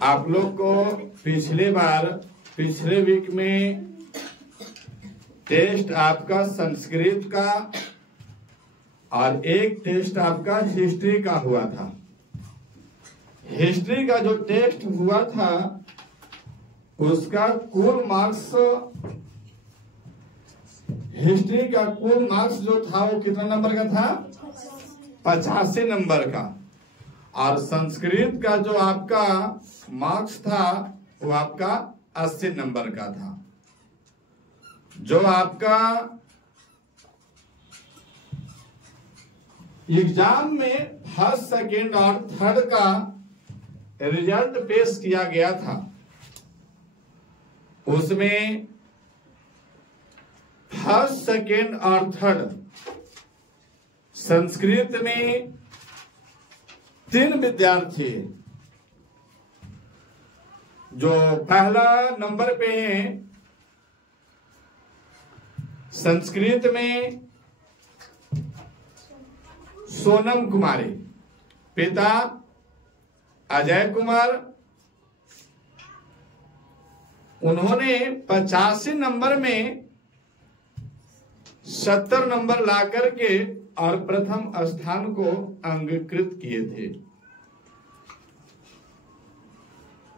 आप लोग को पिछले वीक में टेस्ट आपका संस्कृत का और एक टेस्ट आपका हिस्ट्री का हुआ था। हिस्ट्री का जो टेस्ट हुआ था उसका कुल मार्क्स, हिस्ट्री का कुल मार्क्स जो था वो कितना नंबर का था? 85 नंबर का। और संस्कृत का जो आपका मार्क्स था वो आपका 80 नंबर का था। जो आपका एग्जाम में फर्स्ट, सेकेंड और थर्ड का रिजल्ट पेश किया गया था, उसमें फर्स्ट, सेकेंड और थर्ड संस्कृत में 3 विद्यार्थी जो पहला नंबर पे हैं संस्कृत में सोनम कुमारी, पिता अजय कुमार, उन्होंने 85 नंबर में 70 नंबर ला करके और प्रथम स्थान को अंगीकृत किए थे।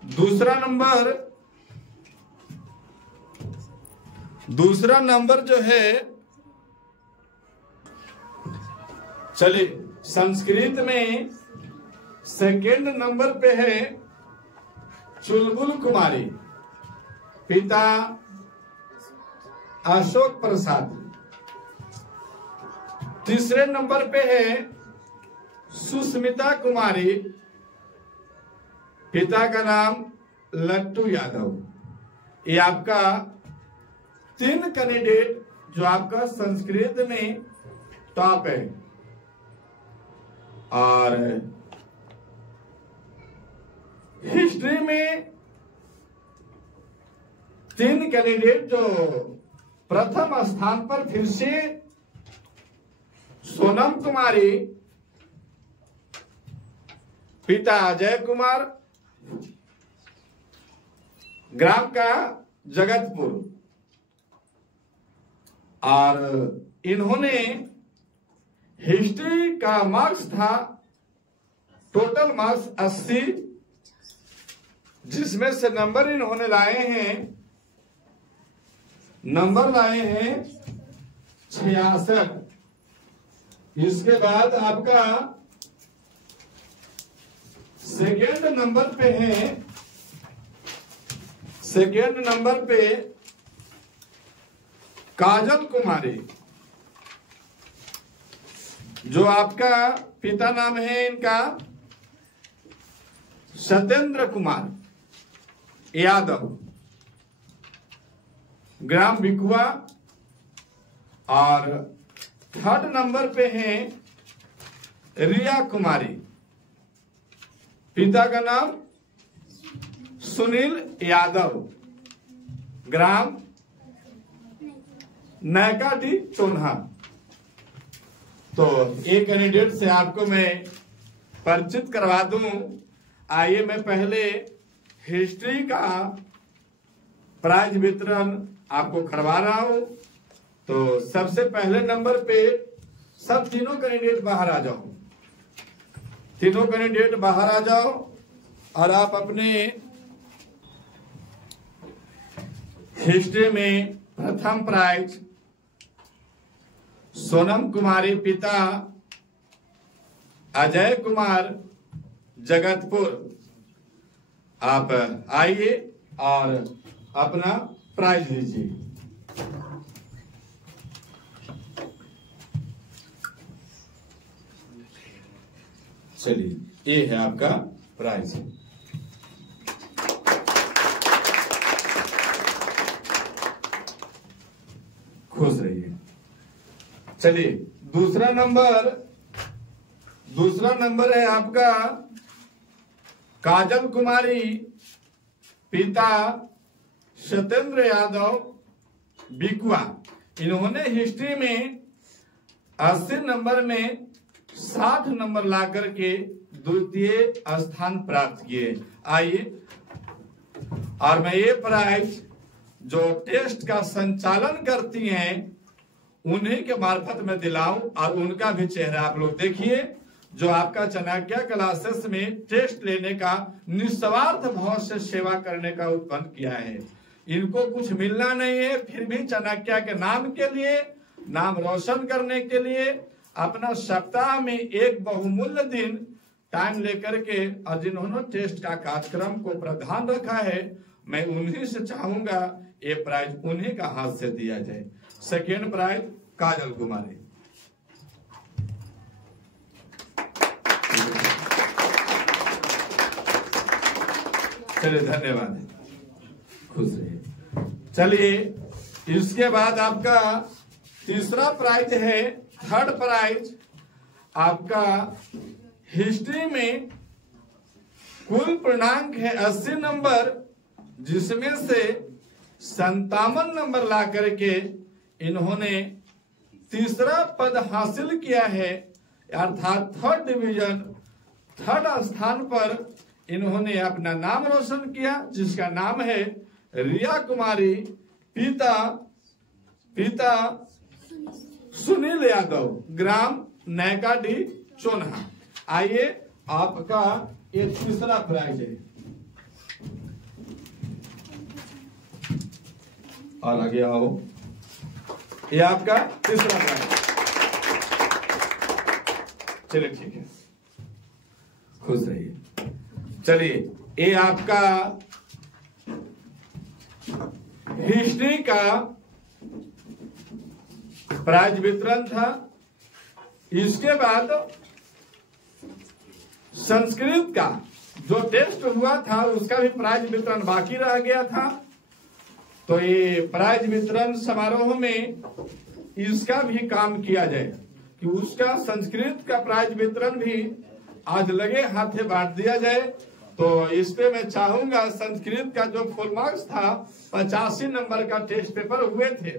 दूसरा नंबर जो है, चलिए संस्कृत में सेकेंड नंबर पे है चुलबुल कुमारी, पिता अशोक प्रसाद। तीसरे नंबर पे है सुस्मिता कुमारी, पिता का नाम लट्टू यादव। ये आपका 3 कैंडिडेट जो आपका संस्कृत में टॉप है। और हिस्ट्री में 3 कैंडिडेट जो प्रथम स्थान पर फिर से सोनम कुमारी, पिता अजय कुमार, ग्राम का जगतपुर। और इन्होंने हिस्ट्री का मार्क्स था टोटल मार्क्स 80, जिसमें से नंबर इन्होंने लाए हैं 66। इसके बाद आपका सेकेंड नंबर पे काजल कुमारी, जो आपका पिता नाम है इनका सत्येंद्र कुमार यादव, ग्राम बिकुआ। और थर्ड नंबर पे हैं रिया कुमारी, पिता का नाम सुनील यादव, ग्राम नैकाडी टोन्हा। तो एक कैंडिडेट से आपको मैं परिचित करवा दूं। आइए मैं पहले हिस्ट्री का प्राइज वितरण आपको करवा रहा हूं। तो सबसे पहले नंबर पे सब तीनों कैंडिडेट बाहर आ जाओ, तीनों कैंडिडेट बाहर आ जाओ और आप अपने हिस्ट्री में प्रथम प्राइज सोनम कुमारी, पिता अजय कुमार, जगतपुर, आप आइए और अपना प्राइज लीजिए। चलिए, ये है आपका प्राइज। खुश रहिए। चलिए, दूसरा नंबर है आपका काजल कुमारी, पिता सत्येंद्र यादव, बिकुआ। इन्होंने हिस्ट्री में 80 नंबर में 60 नंबर ला करके द्वितीय स्थान प्राप्त किए। आइए और मैं ये प्राइज जो टेस्ट का संचालन करती हैं उन्हीं के मार्फत में दिलाऊं, और उनका भी चेहरा आप लोग देखिए, जो आपका चाणक्य क्लासेस में टेस्ट लेने का निस्वार्थ भाव से सेवा करने का उत्पन्न किया है। इनको कुछ मिलना नहीं है, फिर भी चाणक्य के नाम के लिए, नाम रोशन करने के लिए अपना सप्ताह में एक बहुमूल्य दिन टाइम लेकर के, और जिन्होंने टेस्ट का कार्यक्रम को प्रावधान रखा है, मैं उन्हीं से चाहूंगा ये प्राइज उन्हीं का हाथ से दिया जाए। Second prize Kajal Kumari. चलिए धन्यवाद, खुश रहिए। चलिए इसके बाद आपका तीसरा प्राइज है, थर्ड प्राइज आपका हिस्ट्री में कुल पूर्णांक है 80 नंबर, जिसमें से 57 नंबर ला करके इन्होंने तीसरा पद हासिल किया है, अर्थात थर्ड डिवीजन, थर्ड स्थान पर इन्होंने अपना नाम रोशन किया, जिसका नाम है रिया कुमारी, पिता सुनील यादव, ग्राम नैकाडी चोन्हा। आइए आपका ये तीसरा प्राइज है, और आगे आओ, ये आपका तीसरा प्राइज। चलिए ठीक है, खुश रहिए। चलिए ये आपका हिस्ट्री का प्राइज वितरण था। इसके बाद संस्कृत का जो टेस्ट हुआ था उसका भी प्राइज वितरण बाकी रह गया था, तो ये प्राइज वितरण समारोह में इसका भी काम किया जाए कि उसका संस्कृत का प्राइज वितरण भी आज लगे हाथे बांट दिया जाए। तो इस पे मैं चाहूंगा, संस्कृत का जो फुल मार्क्स था 85 नंबर का टेस्ट पेपर हुए थे,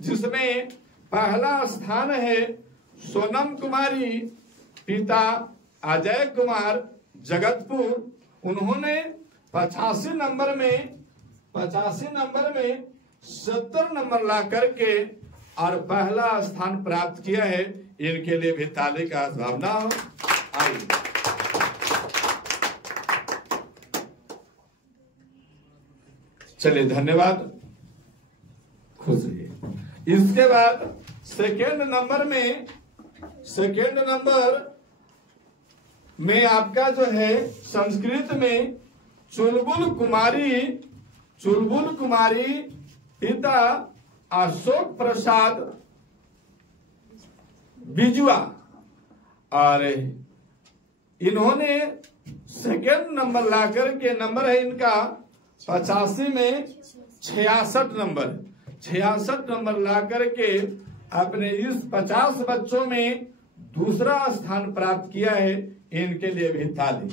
जिसमें पहला स्थान है सोनम कुमारी, पिता अजय कुमार, जगतपुर। उन्होंने 85 नंबर में 70 नंबर ला करके और पहला स्थान प्राप्त किया है। इनके लिए भी ताली का भावना हो। आइए चलिए धन्यवाद, खुश रहिए। इसके बाद सेकेंड नंबर में आपका जो है संस्कृत में चुलबुल कुमारी, पिता अशोक प्रसाद बिजुआ, और इन्होंने सेकेंड नंबर लाकर के, नंबर है इनका 85 में 66 नंबर ला करके अपने इस 50 बच्चों में दूसरा स्थान प्राप्त किया है। इनके लिए भी ताली।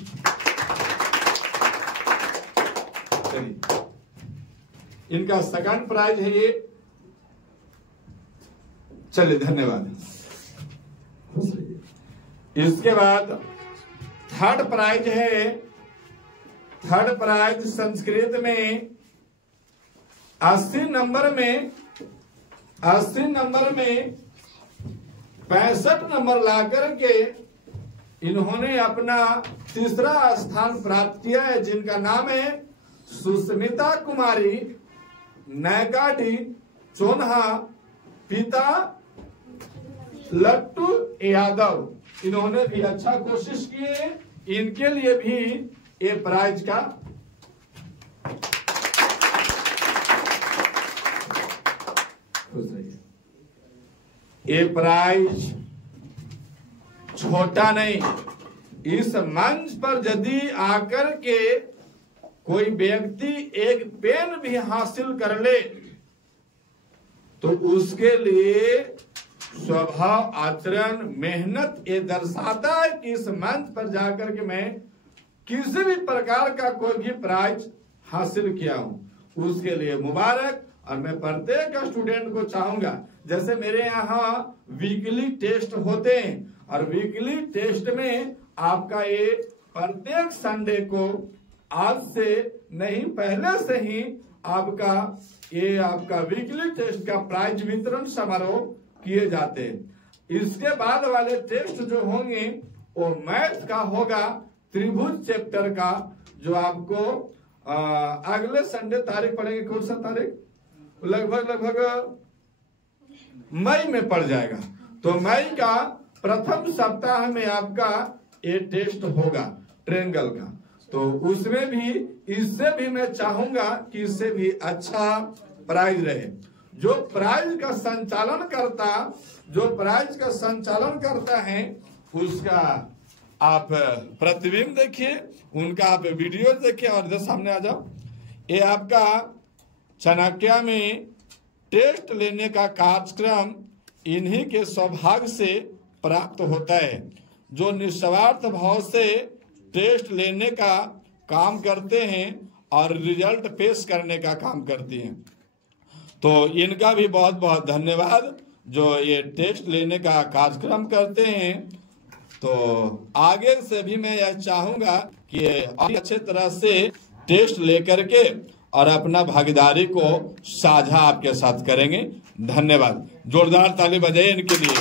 इनका सेकंड प्राइज है ये। चलिए धन्यवाद। इसके बाद थर्ड प्राइज है। थर्ड प्राइज संस्कृत में 80 नंबर में 65 नंबर लाकर के इन्होंने अपना तीसरा स्थान प्राप्त किया है, जिनका नाम है सुस्मिता कुमारी, नैकाडी चोन्हा, पिता लट्टू यादव। इन्होंने भी अच्छा कोशिश किए, इनके लिए भी ये प्राइज का ये प्राइज छोटा नहीं। इस मंच पर यदि आकर के कोई व्यक्ति एक पेन भी हासिल कर ले तो उसके लिए स्वभाव, आचरण, मेहनत ये दर्शाता है कि इस मंच पर जाकर के मैं किसी भी प्रकार का कोई भी प्राइज हासिल किया हूं, उसके लिए मुबारक। और मैं प्रत्येक स्टूडेंट को चाहूंगा, जैसे मेरे यहाँ वीकली टेस्ट होते हैं और वीकली टेस्ट में आपका ये प्रत्येक संडे को आज से नहीं पहले से ही आपका वीकली टेस्ट का प्राइज वितरण समारोह किए जाते हैं। इसके बाद वाले टेस्ट जो होंगे वो मैथ का होगा, त्रिभुज चैप्टर का, जो आपको अगले संडे तारीख पड़ेगी। कौन सा तारीख? लगभग मई में पड़ जाएगा। तो मई का प्रथम सप्ताह में आपका ये टेस्ट होगा ट्रायंगल का। तो उसमें भी इससे भी मैं चाहूंगा कि इससे भी अच्छा प्राइज रहे। जो प्राइज का संचालन करता है उसका आप प्रतिबिंब देखिए, उनका आप वीडियो देखिए। और इधर सामने आ जाओ। ये आपका चाणक्य में टेस्ट लेने का कार्यक्रम इन्हीं के सौभाग्य से प्राप्त होता है, जो निस्वार्थ भाव से टेस्ट लेने का काम करते हैं और रिजल्ट पेश करने का काम करती हैं। तो इनका भी बहुत बहुत धन्यवाद जो ये टेस्ट लेने का कार्यक्रम करते हैं। तो आगे से भी मैं यह चाहूंगा कि अच्छे तरह से टेस्ट लेकर के और अपना भागीदारी को साझा आपके साथ करेंगे। धन्यवाद। जोरदार ताली बजाइए इनके लिए।